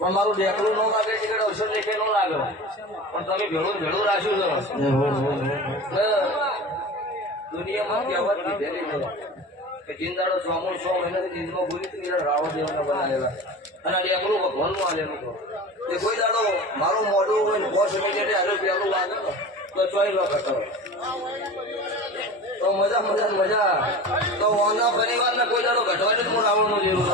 પણ મારું ઢેકલું ન લાગે છે કે અવસર લેખે ન લાગે પણ તમે ભેળું રાખ્યું છો દુનિયામાં કહેવત લીધેલી છે કે જિંદાડો 6 મહિનાથી જીંદમાં ભૂલી હતી રાવણ દેવના બનાવેલા અને ઢેકલું ભગવાનનું આલેલું છે તે કોઈ દાડો મારું મોઢું હોય ને 5 મિનિટે હાલ પેલું લાગે તો ચોઈ લો ઘટો તો મજા તો ઓના પરિવારને કોઈ દાડો ઘટવાની જ હું રાવણનું જેવું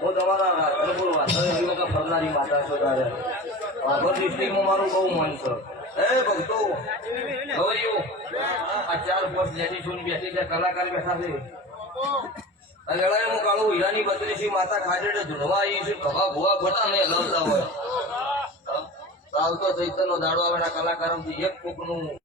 હું તમારા ફરનારી માતા છું તારે ડિસ્ટ્રિક્ટમાં મારું બહુ મન છે એ ભક્તો ખબર આ 4-5 લેડીઝ બેઠી છે કલાકાર બેઠા છે હું કાળું હીરાની બત્રીસી માતા ખાડે ધૂળવા આવી છું ખભા ભૂવા ખોટા ને લવતા હોય આવતો ચૈતનનો દાડો આવે કલાકારોથી એક કોકનું